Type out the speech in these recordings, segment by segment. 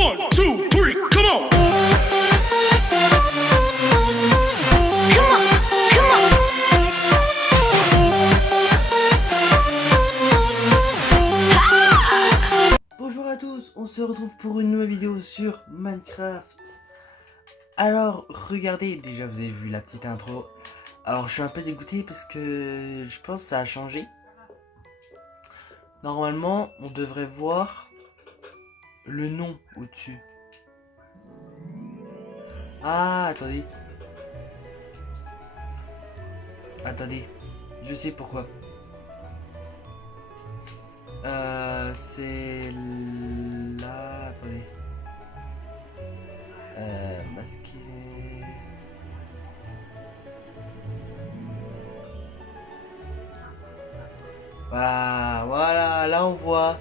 One, two, three, come on. Bonjour à tous, on se retrouve pour une nouvelle vidéo sur Minecraft. Alors regardez, déjà vous avez vu la petite intro. Alors je suis un peu dégoûté parce que je pense que ça a changé. Normalement on devrait voir le nom au-dessus. Ah attendez. Attendez, je sais pourquoi. C'est là. Attendez. Masqué. Voilà, là on voit.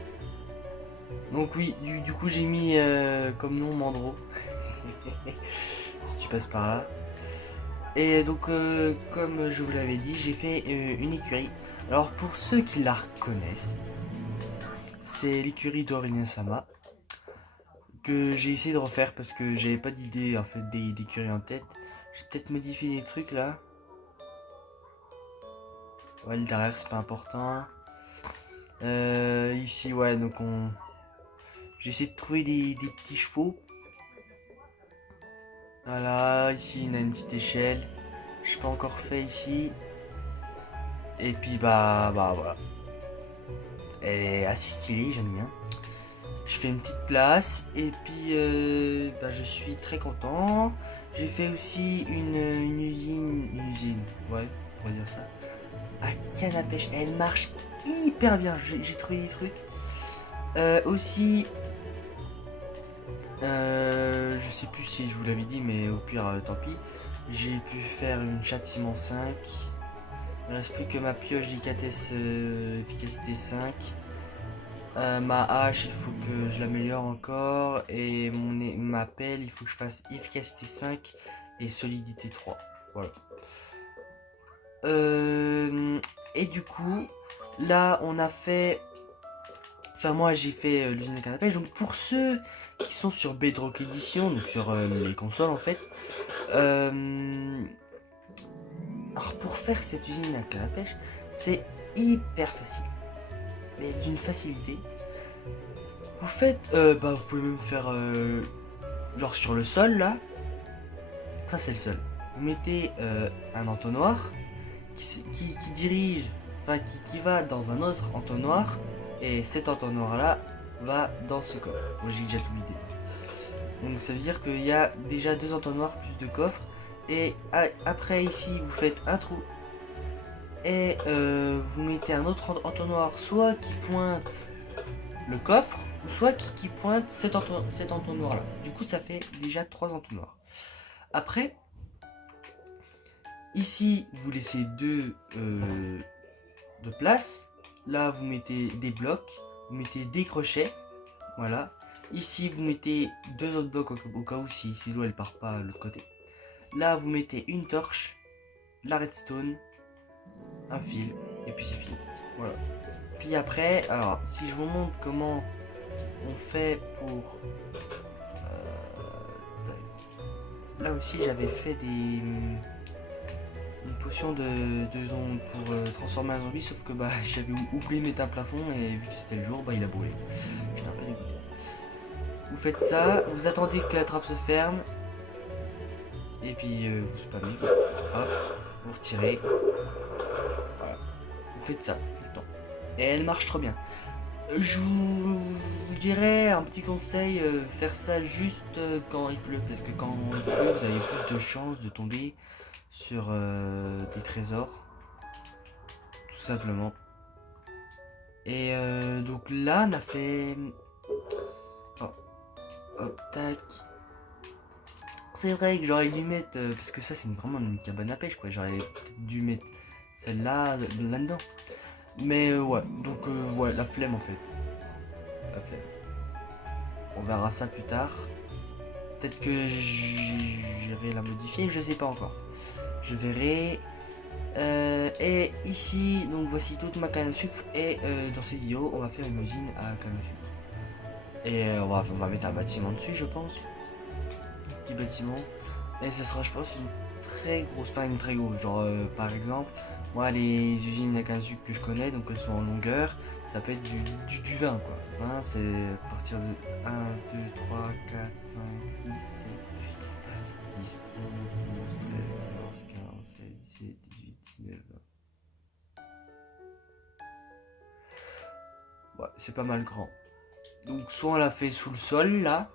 Donc oui, du coup j'ai mis comme nom Mandro. Si tu passes par là. Et donc comme je vous l'avais dit, j'ai fait une écurie. Alors pour ceux qui la reconnaissent, c'est l'écurie d'Aurélien-Sama que j'ai essayé de refaire parce que j'avais pas d'idée en fait d'écurie en tête. J'ai peut-être modifié des trucs là. Ouais, le derrière c'est pas important. Ici ouais, donc j'ai essayé de trouver des petits chevaux. Voilà, ici on a une petite échelle. Je n'ai pas encore fait ici. Et puis bah voilà. Elle est assez stylée, j'aime bien. Je fais une petite place et puis je suis très content. J'ai fait aussi une usine, ouais, on va dire ça. À canne à pêche, elle marche hyper bien. J'ai trouvé des trucs. Aussi, je sais plus si je vous l'avais dit, mais au pire, tant pis. J'ai pu faire une châtiment 5. Il ne reste plus que ma pioche efficacité 5. Ma hache, il faut que je l'améliore encore. Et ma pelle, il faut que je fasse efficacité 5 et solidité 3. Voilà. Et du coup, là, on a fait... Enfin, moi, j'ai fait l'usine de canne à pêche. Donc, pour ceux qui sont sur Bedrock Edition, donc sur les consoles, en fait... alors, pour faire cette usine à canne à pêche, c'est hyper facile. Mais d'une facilité. Vous faites... vous pouvez même faire... genre sur le sol, là. Ça, c'est le sol. Vous mettez un entonnoir qui dirige... Enfin, qui va dans un autre entonnoir. Et cet entonnoir là va dans ce coffre. Bon, j'ai déjà tout vidé. Donc ça veut dire qu'il y a déjà deux entonnoirs plus de coffres. Et après ici vous faites un trou. Et vous mettez un autre entonnoir soit qui pointe le coffre. Ou soit qui pointe cet entonnoir là. Du coup ça fait déjà trois entonnoirs. Après ici vous laissez deux de place. Là, vous mettez des blocs, vous mettez des crochets, voilà. Ici, vous mettez deux autres blocs au cas où si l'eau elle part pas de l'autre côté. Là, vous mettez une torche, la redstone, un fil, et puis c'est fini. Voilà. Puis après, alors, si je vous montre comment on fait pour... là aussi, j'avais fait une potion de zombie pour transformer un zombie, sauf que j'avais oublié de mettre un plafond et vu que c'était le jour, il a brûlé. J'étais un peu dégoûté. Vous faites ça, vous attendez que la trappe se ferme et puis vous spammez, hop, vous retirez. Voilà. Vous faites ça tout le temps et elle marche trop bien. Je vous dirais un petit conseil, faire ça juste quand il pleut, parce que quand il pleut, vous avez plus de chances de tomber sur des trésors, tout simplement. Et donc là on a fait hop tac. C'est vrai que j'aurais dû mettre parce que ça c'est vraiment une cabane à pêche quoi, j'aurais peut-être dû mettre celle-là là-dedans, mais ouais, donc ouais, la flemme en fait, la flemme. On verra ça plus tard, peut-être que j'irai la modifier, je sais pas encore, je verrai. Et ici, donc voici toute ma canne à sucre. Et dans cette vidéo, on va faire une usine à canne à sucre. Et on va mettre un bâtiment dessus, je pense. Un petit bâtiment. Et ça sera, je pense, une très grosse, enfin une très grosse. Genre, par exemple, moi, les usines à gaz que je connais, donc elles sont en longueur, ça peut être du 20, quoi. 20, c'est à partir de 1, 2, 3, 4, 5, 6, 7, 8, 9, 10, 11, 12, 13, 14, 15, 16, 17, 18, 19, 20. Ouais, c'est pas mal grand. Donc soit on l'a fait sous le sol, là,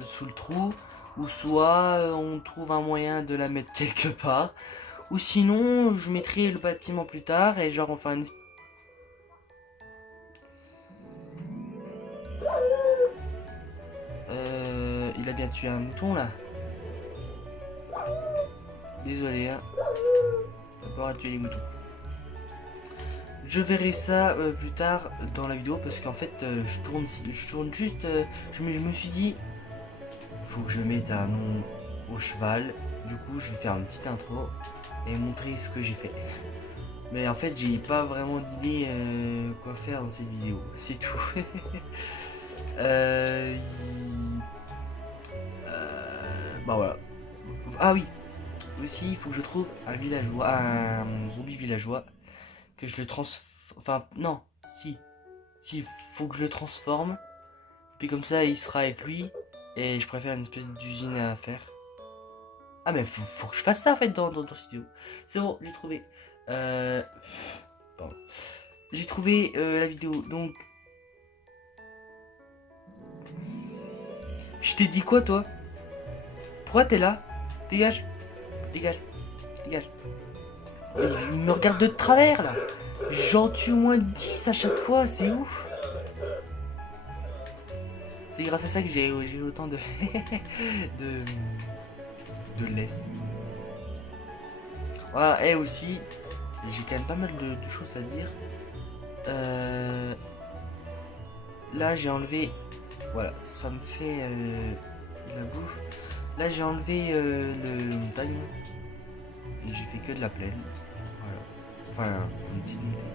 sous le trou, ou soit on trouve un moyen de la mettre quelque part. Ou sinon, je mettrai le bâtiment plus tard et genre on fait une... il a bien tué un mouton là. Désolé, hein. On va pas tuer les moutons. Je verrai ça plus tard dans la vidéo parce qu'en fait je tourne juste... je me suis dit, faut que je mette un nom au cheval. Du coup je vais faire une petite intro et montrer ce que j'ai fait. Mais en fait j'ai pas vraiment d'idée quoi faire dans cette vidéo. C'est tout. Bah voilà. Ah oui. Aussi il faut que je trouve un villageois, un zombie villageois. Que je le transforme. Enfin non. Si, faut que je le transforme. Puis comme ça, il sera avec lui. Et je préfère une espèce d'usine à faire. Ah, mais faut que je fasse ça en fait dans cette vidéo. C'est bon, j'ai trouvé. Pardon. J'ai trouvé la vidéo. Donc. Je t'ai dit quoi, toi? Pourquoi t'es là? Dégage. Dégage. Dégage. Il me regarde de travers là. J'en tue au moins 10 à chaque fois, c'est ouf. C'est grâce à ça que j'ai autant de de laisse. Voilà, et aussi, j'ai quand même pas mal de choses à dire. Là, j'ai enlevé, voilà, ça me fait de la bouffe. Là, j'ai enlevé le montagne. Et j'ai fait que de la plaine. Voilà. Enfin, une petite montagne.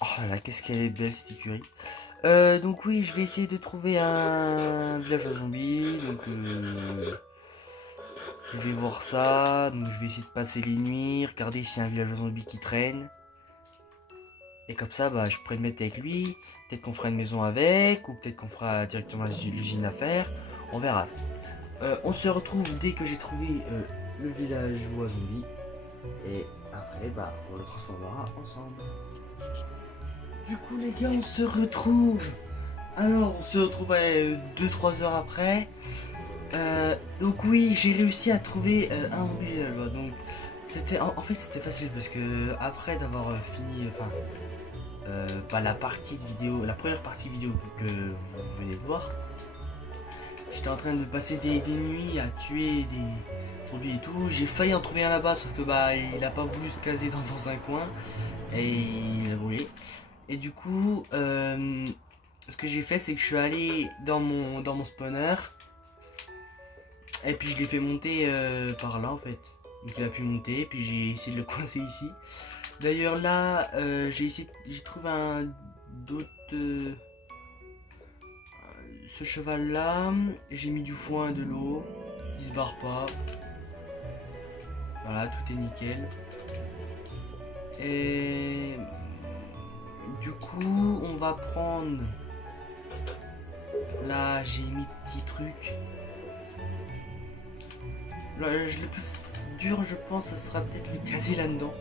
Oh là là, qu'est-ce qu'elle est belle cette écurie. Donc oui, je vais essayer de trouver un village de zombies. Donc je vais voir ça. Donc je vais essayer de passer les nuits, regarder s'il y a un village de zombies qui traîne. Et comme ça, bah, je pourrais le mettre avec lui. Peut-être qu'on fera une maison avec, ou peut-être qu'on fera directement l'usine à faire. On verra. On se retrouve dès que j'ai trouvé le villageois zombie. Et après, bah, on le transformera ensemble. Du coup, les gars, on se retrouve. Alors, on se retrouve 2-3 heures après. Donc oui, j'ai réussi à trouver un zombie villageois. Donc, c'était en fait c'était facile parce que après d'avoir fini, enfin, bah, la partie de vidéo, la première partie vidéo que vous venez de voir, j'étais en train de passer des nuits à tuer des zombies et tout. J'ai failli en trouver un là-bas, sauf que bah il a pas voulu se caser dans un coin et il a brûlé. Et du coup, ce que j'ai fait, c'est que je suis allé dans mon spawner. Et puis je l'ai fait monter par là en fait. Donc il a pu monter, puis j'ai essayé de le coincer ici. D'ailleurs là, j'ai trouvé un d'autres... ce cheval là, j'ai mis du foin, de l'eau, il se barre pas. Voilà, tout est nickel. Et du coup, on va prendre... Là, j'ai mis petit truc. Le plus dur, je pense, ça sera peut-être le caser là-dedans.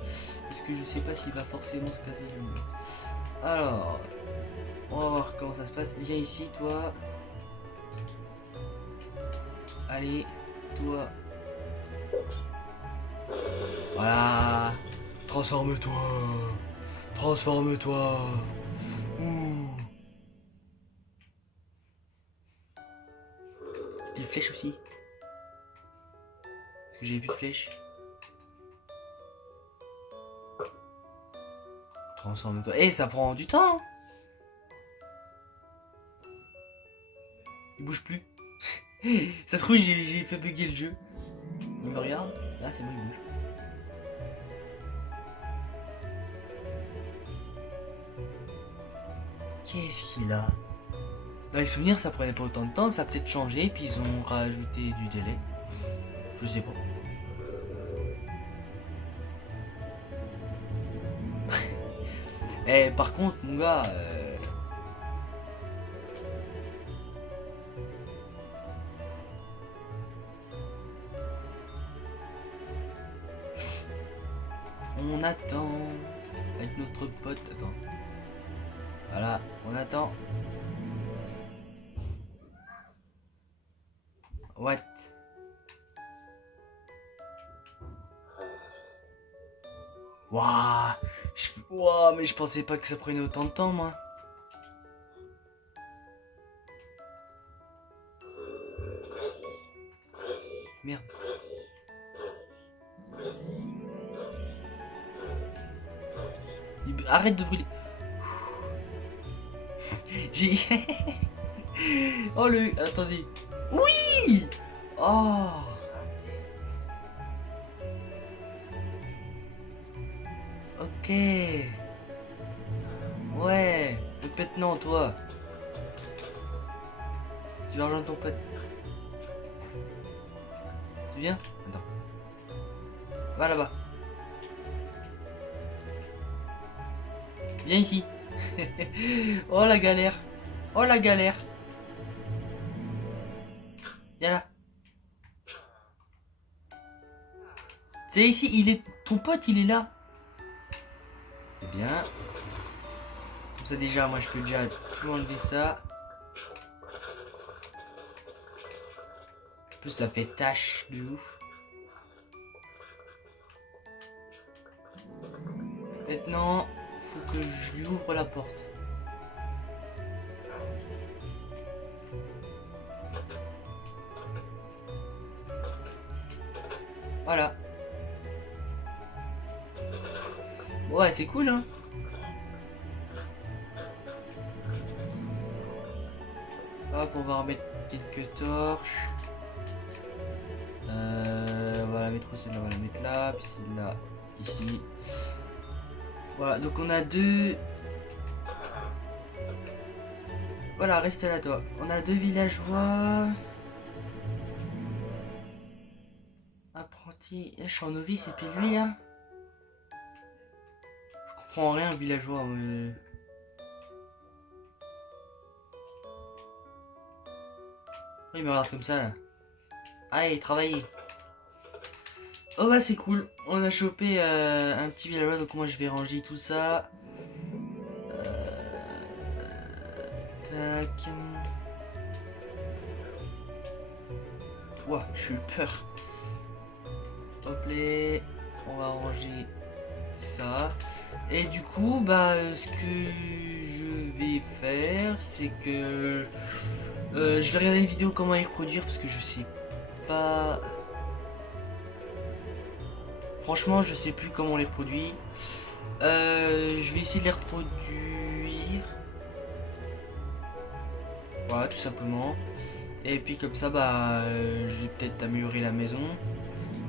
Parce que je sais pas s'il va forcément se caser là-dedans. Alors, on va voir comment ça se passe. Viens ici, toi. Allez, toi. Voilà. Transforme-toi. Transforme-toi. Des flèches aussi. Est-ce que j'ai plus de flèches? Transforme-toi. Eh, ça prend du temps. Hein. Il bouge plus. Ça se trouve, j'ai fait bugger le jeu. On me regarde. Là, c'est bon, il bouge. Qu'est-ce qu'il a? Dans les souvenirs, ça prenait pas autant de temps, ça a peut-être changé, puis ils ont rajouté du délai. Je sais pas. Eh, par contre, mon gars, on attend avec notre pote. Attends. Voilà, on attend. What? Waouh, Waouh, mais je pensais pas que ça prenait autant de temps, moi. Merde. Arrête de brûler. J'ai... Oh le... Attendez. Oui. Oh. Ok. Ouais. Donc maintenant, toi. Tu vas rejoindre ton pote. Tu viens? Attends. Va là-bas. Viens ici. Oh la galère. Oh la galère. Viens là. C'est ici, il est... Ton pote, il est là. C'est bien. Comme ça déjà, moi je peux déjà tout enlever ça. En plus ça fait tache de ouf. Maintenant, faut que je lui ouvre la porte. Voilà. Ouais, c'est cool, hein. Hop, on va remettre quelques torches. On va la mettre où celle-là? On va la mettre là, puis celle-là, ici. Voilà, donc on a deux... Voilà, reste là, toi. On a deux villageois. Apprenti. Là, je suis en novice, et puis lui, là. Je comprends rien, villageois. Il me regarde comme ça, là. Allez, travaillez. Oh bah c'est cool, on a chopé un petit villageois, donc moi je vais ranger tout ça. Tac. Ouah, je suis peur. Hop là, on va ranger ça. Et du coup, bah ce que je vais faire, c'est que je vais regarder une vidéo comment y reproduire parce que je sais pas. Franchement, je sais plus comment on les reproduit. Je vais essayer de les reproduire. Voilà, tout simplement. Et puis comme ça, bah, je vais peut-être améliorer la maison.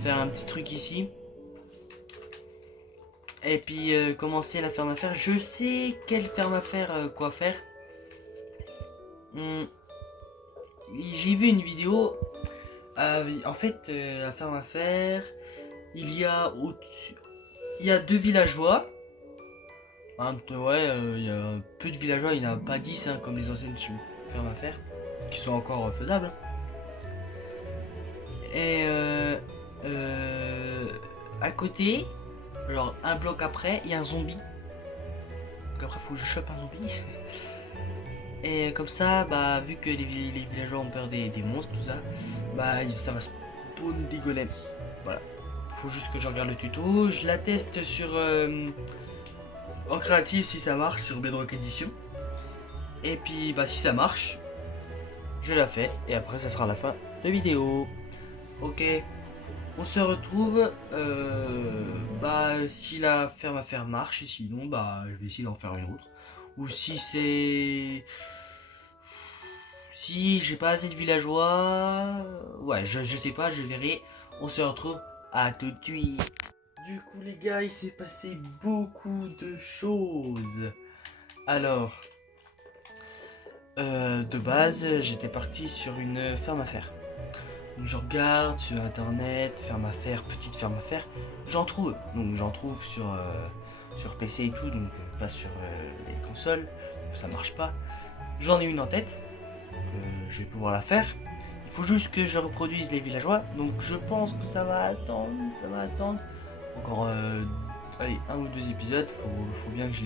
Faire un petit truc ici. Et puis commencer la ferme à faire. Je sais quelle ferme à faire, quoi faire. J'ai vu une vidéo. En fait, la ferme à faire. Il y a au-dessus, il y a deux villageois. Ouais, il y a peu de villageois, il n'y en a pas 10 hein, comme les anciennes fermes à faire, qui sont encore faisables. Et à côté, genre un bloc après, il y a un zombie. Donc après, faut que je chope un zombie. Et comme ça, bah, vu que les villageois ont peur des monstres, tout ça, bah, ça va spawn des golems. Voilà. Faut juste que je regarde le tuto, je la teste sur en créatif si ça marche sur Bedrock Edition. Et puis bah si ça marche, je la fais et après ça sera la fin de vidéo. Ok, on se retrouve bah si la ferme à faire marche et sinon bah je vais essayer d'en faire une autre. Ou si c'est... Si j'ai pas assez de villageois... Ouais, je sais pas, je verrai. On se retrouve à tout de suite. Du coup les gars, il s'est passé beaucoup de choses. Alors, de base, j'étais parti sur une ferme à faire. Donc je regarde sur internet, ferme à faire, petite ferme à faire, j'en trouve. Donc j'en trouve sur PC et tout, donc pas sur les consoles, donc ça marche pas. J'en ai une en tête, je vais pouvoir la faire. Il faut juste que je reproduise les villageois, donc je pense que ça va attendre. Encore allez, un ou deux épisodes, faut bien que je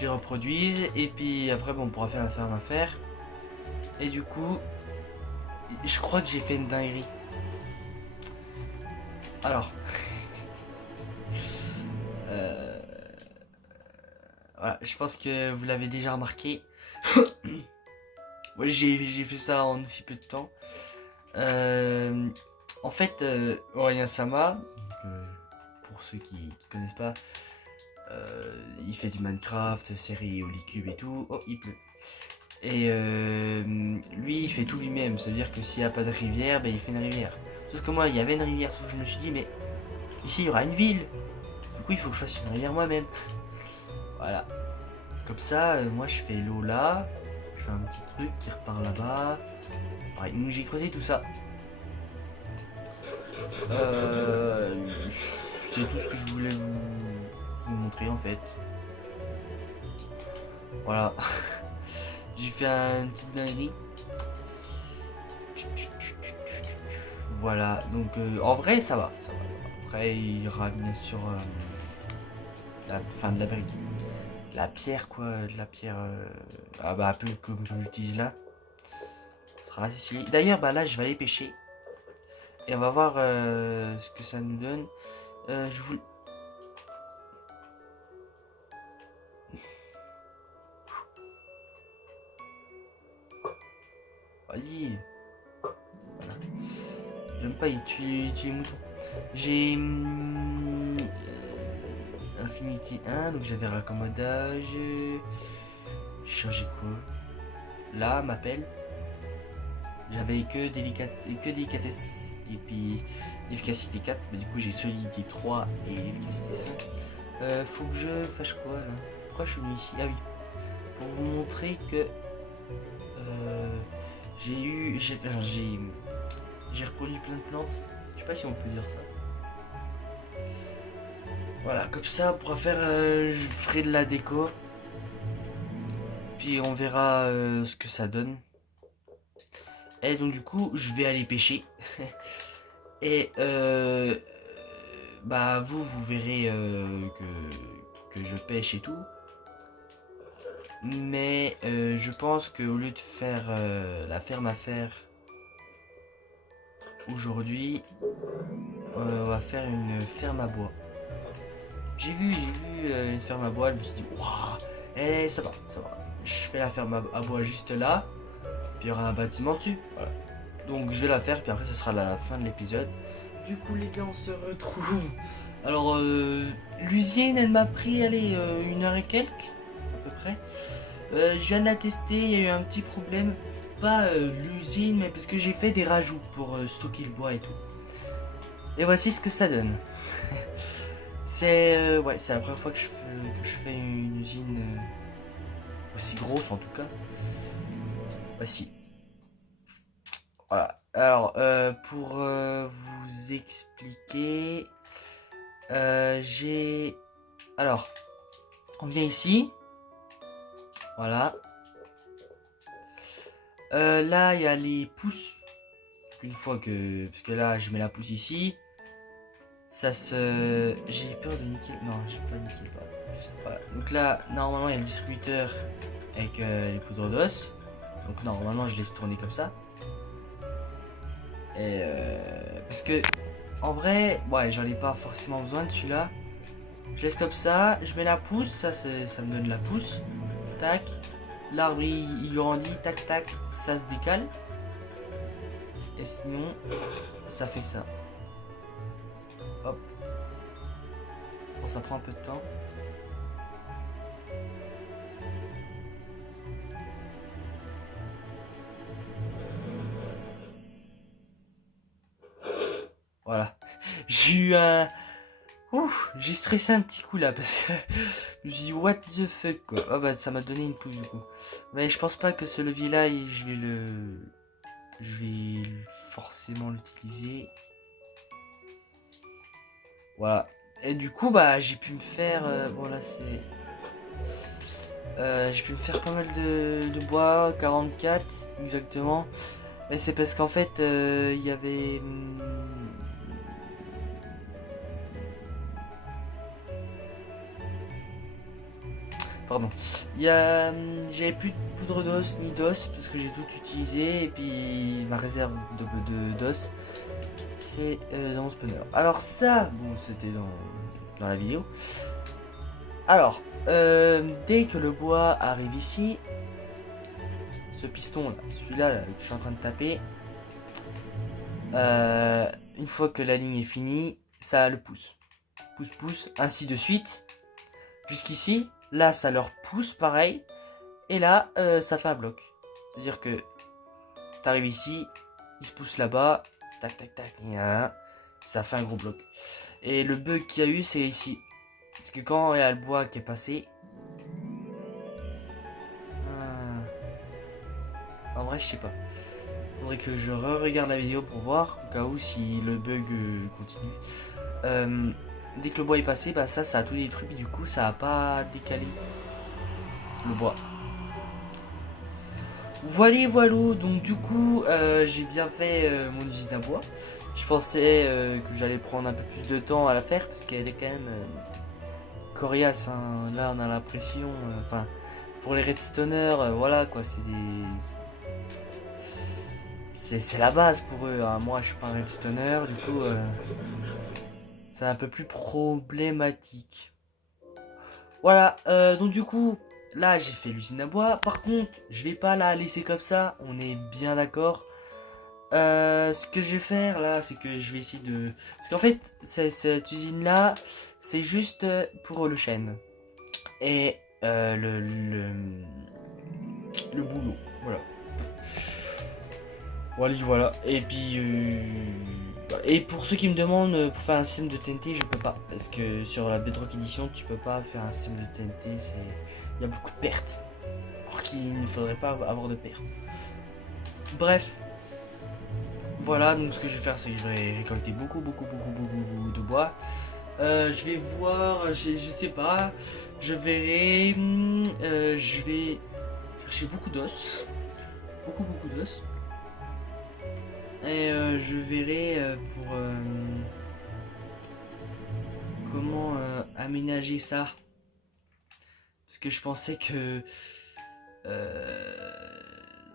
les reproduise, et puis après bon, on pourra faire la ferme à faire. Et du coup, je crois que j'ai fait une dinguerie. Alors, voilà, je pense que vous l'avez déjà remarqué. Ouais, j'ai fait ça en si peu de temps. En fait, Aurélien Sama, donc, pour ceux qui connaissent pas, il fait du Minecraft, série Holicube et tout. Oh, il pleut. Et lui, il fait tout lui-même. Ça veut dire que s'il n'y a pas de rivière, ben, il fait une rivière. Sauf que moi, il y avait une rivière, sauf que je me suis dit, mais ici, il y aura une ville. Du coup, il faut que je fasse une rivière moi-même. Voilà. Comme ça, moi, je fais l'eau là. Je fais un petit truc qui repart là-bas. Pareil, donc j'ai creusé tout ça. C'est tout ce que je voulais vous montrer en fait. Voilà. J'ai fait une petite dinguerie. Voilà, donc en vrai ça va. Après il y aura bien sûr la fin de la brique. La pierre quoi, de la pierre ah bah un peu comme j'utilise là. Ça sera assez stylé. D'ailleurs bah là je vais aller pêcher. Et on va voir ce que ça nous donne. Je vous... Vas-y. Voilà. J'aime pas il tue les moutons. J'ai Infinity 1, donc j'avais raccommodage. J'ai changé quoi? Là, m'appelle. J'avais que délicatesse et puis efficacité 4, mais du coup j'ai solidité 3 et efficacité 5. Faut que je fasse quoi là? Pourquoi je suis venu ici? Ah oui, pour vous montrer que j'ai reproduit plein de plantes. Je sais pas si on peut dire ça. Voilà, comme ça on pourra faire, je ferai de la déco. Puis on verra ce que ça donne. Et donc du coup je vais aller pêcher. Et bah vous verrez que je pêche et tout. Mais je pense qu'au lieu de faire la ferme à faire aujourd'hui, on va faire une ferme à bois. J'ai vu une ferme à bois, je me suis dit waouh, et ça va. Je fais la ferme à bois juste là, puis il y aura un bâtiment dessus. Voilà. Donc je vais la faire, puis après ce sera la fin de l'épisode. Du coup les gars, on se retrouve. Alors l'usine elle m'a pris allez, 1 heure et quelques à peu près. Je viens de la tester, il y a eu un petit problème. Pas l'usine, mais parce que j'ai fait des rajouts pour stocker le bois et tout. Et voici ce que ça donne. C'est ouais, c'est la première fois que je fais une usine aussi grosse en tout cas. Voici. Voilà. Alors pour vous expliquer, j'ai... Alors, on vient ici. Voilà. Là, il y a les pousses. Une fois que... Parce que là, je mets la pousse ici. Ça se... J'ai peur de niquer... Non, j'ai pas niqué. Voilà. Donc là, normalement, il y a le distributeur avec les poudres d'os. Donc normalement, je laisse tourner comme ça. Et parce que, en vrai, ouais, j'en ai pas forcément besoin de celui-là. Je laisse comme ça. Je mets la pousse. Ça me donne la pousse. Tac. L'arbre il grandit, tac tac, ça se décale. Et sinon, ça fait ça. Hop. Bon, ça prend un peu de temps. Voilà. J'ai eu un Ouh, j'ai stressé un petit coup là parce que je me suis dit what the fuck quoi. Oh bah ça m'a donné une pouce du coup. Mais je pense pas que ce levier là je vais forcément l'utiliser. Voilà. Et du coup bah j'ai pu me faire voilà c'est j'ai pu me faire pas mal de bois, 44 exactement. Mais c'est parce qu'en fait il y avait pardon. J'avais plus de poudre d'os ni d'os parce que j'ai tout utilisé et puis ma réserve d'os c'est dans mon spawner. Alors ça, bon c'était dans la vidéo. Alors, dès que le bois arrive ici, ce piston là, celui-là là, que je suis en train de taper, une fois que la ligne est finie, ça le pousse. Pousse, ainsi de suite. Jusqu'ici, là ça leur pousse pareil. Et là, ça fait un bloc. C'est-à-dire que t'arrives ici, il se pousse là-bas, tac tac tac, ça fait un gros bloc. Et le bug qu'il y a eu, c'est ici. Parce que quand il y a le bois qui est passé... En vrai, je sais pas. Faudrait que je regarde la vidéo pour voir, au cas où si le bug continue. Dès que le bois est passé, bah ça a tout détruit. Du coup, ça a pas décalé le bois. Voilà, donc du coup j'ai bien fait mon usine à bois. Je pensais que j'allais prendre un peu plus de temps à la faire parce qu'elle est quand même coriace, hein. Là on a l'impression, enfin pour les redstoners, voilà quoi, c'est la base pour eux, hein. Moi je suis pas un redstoner, du coup c'est un peu plus problématique. Voilà, donc du coup là j'ai fait l'usine à bois. Par contre je vais pas la laisser comme ça, on est bien d'accord. Ce que je vais faire là, c'est que je vais essayer de... Parce qu'en fait, cette usine-là, c'est juste pour le chêne. Et le boulot. Voilà. Voilà. Et puis... et pour ceux qui me demandent, pour faire un système de TNT, je peux pas. Parce que sur la Bedrock Edition, tu peux pas faire un système de TNT. Il y a beaucoup de pertes. Alors qu'il ne faudrait pas avoir de pertes. Bref. Voilà, donc ce que je vais faire, c'est que je vais récolter beaucoup de bois. Je vais voir, je sais pas, je verrai, je vais chercher beaucoup d'os, beaucoup d'os. Et je verrai pour comment aménager ça. Parce que je pensais que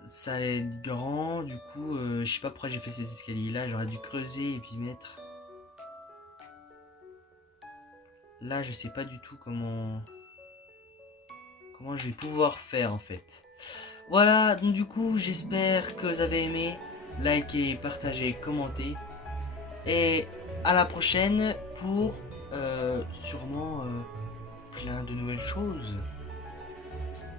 ça allait être grand, du coup, je sais pas pourquoi j'ai fait ces escaliers là, j'aurais dû creuser et puis mettre. Là, je sais pas du tout comment je vais pouvoir faire en fait. Voilà, donc du coup, j'espère que vous avez aimé. Likez, partagez, commentez. Et à la prochaine pour sûrement plein de nouvelles choses.